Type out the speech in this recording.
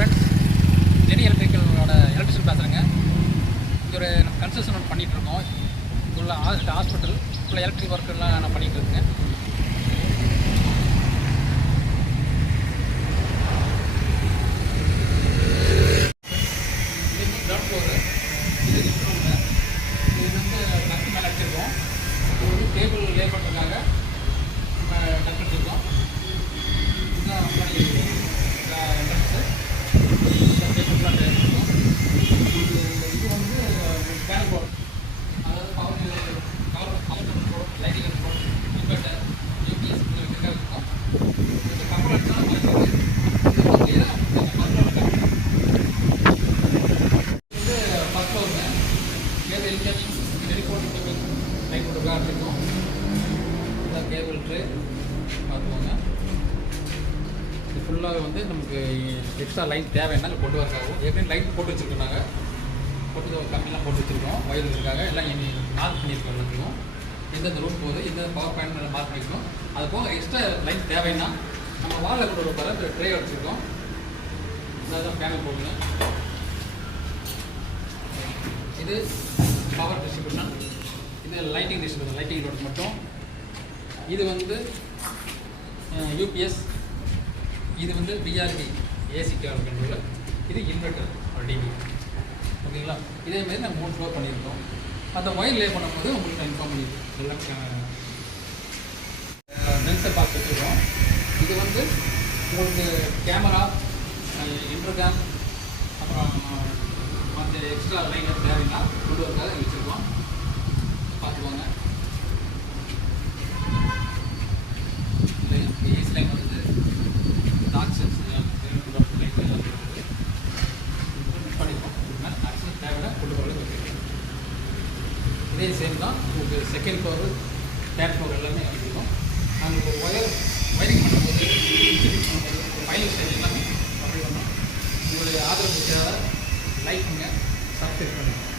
Friends, Jenny எலக்ட்ரிக்கலோட electrician பேசுகிறேங்க. இங்கே ஒரு நம்ம கன்ஸ்ட்ரக்ஷன் ஒன்று பண்ணிகிட்ருக்கோம். இங்கே உள்ள ஹாஸ்பிட்டல் உள்ள எலக்ட்ரிக் ஒர்க்கெல்லாம் நான் பண்ணிகிட்டு இருக்கேங்க. கிரவுண்ட் ஃப்ளோரு இது ரூமுங்க. இது வந்து டக்கு மேலே அடிச்சிருக்கோம். இது வந்து டேபிள் லே பண்ணுறதுக்காக நம்ம டக்கு அடிச்சிருக்கோம். இதுதான் முன்னாடி என்ட்ரன்ஸு. டேபிள்லாம் இருக்கும். இது வந்து பேனல் போர்டு, அதாவது power board, lighting board, inverter, UPS வைக்கிறதுக்காக இருக்கும். இந்த கப்பல் அடிச்சாலும் வச்சுருக்கு. இது வந்து கிளியராக இது ஃபஸ்ட் ஃப்ளோருங்க. Cable incoming telephone incoming light போட்டுருக்காக இருக்கும். இதான் கேபிள் ட்ரே பார்த்துக்கோங்க. இது ஃபுல்லாகவே வந்து நமக்கு எக்ஸ்ட்ரா லைட் தேவைன்னா கொண்டு வரக்காகும். ஏற்கனவே லைட் போட்டு வச்சுருக்கோம். நாங்கள் போட்டு கம்மியெல்லாம் போட்டு வச்சுருக்கோம். வயலுக்காக எல்லாம் மார்க் பண்ணியிருக்கோம். எல்லாத்தையும் எந்தெந்த ரூம் போகுது, எந்தெந்த பவர் பாயிண்ட் மார்க் பண்ணிக்கணும். அது போக எக்ஸ்ட்ரா லைட் தேவைன்னா நம்ம வாலில் கொண்டு வர பாரு ட்ரே வச்சுருக்கோம். இதான் பேனல் போடுங்க. இது பவர் டிஸ்ட்ரிபியூஷன், இது லைட்டிங் டிஸ்ட்ரிபியூஷன், லைட்டிங் ரோட் மட்டும். இது வந்து யூபிஎஸ், இது வந்து பிஆர்பி ஏசி கேபிள் கண்ட்ரோலர், இது இன்வெர்டர் டிவி. ஓகேங்களா? இதேமாரி நம்ம 3 ஃப்ளோர் பண்ணியிருக்கோம். அந்த ஒயர் லே பண்ணும்போது உங்களுக்கு நான் இன்ஃபார்ம் பண்ணியிருக்கோம். எல்லாம் சென்சர் பாக்ஸ் வச்சுருக்கோம். இது வந்து உங்களுக்கு கேமரா, இன்டர்காம், அப்புறம் மற்ற எக்ஸ்ட்ரா லைன் தேவைன்னா கொண்டு வரக்காக வச்சுருக்கோம். பார்த்துக்கோங்க. ஏசி லைன் வந்து டார்க் சென்ஸ் பண்ணிப்போம். தேவையான கொண்டு போகிறது வைக்கிறோம். இதே சேம் தான் உங்களுக்கு செகண்ட் ஃப்ளோரு, தேர்ட் ஃப்ளோர் எல்லாமே இருக்கும். நாங்கள் இப்போ ஒயரிங் பண்ணும்போது ஃபைனல் ஸ்டேஜ் எல்லாமே அப்படி பண்ணோம். உங்களுடைய ஆதரவு தேவை லைக் பண்ணுங்கள், சப்ஸ்கிரைப் பண்ணுங்கள்.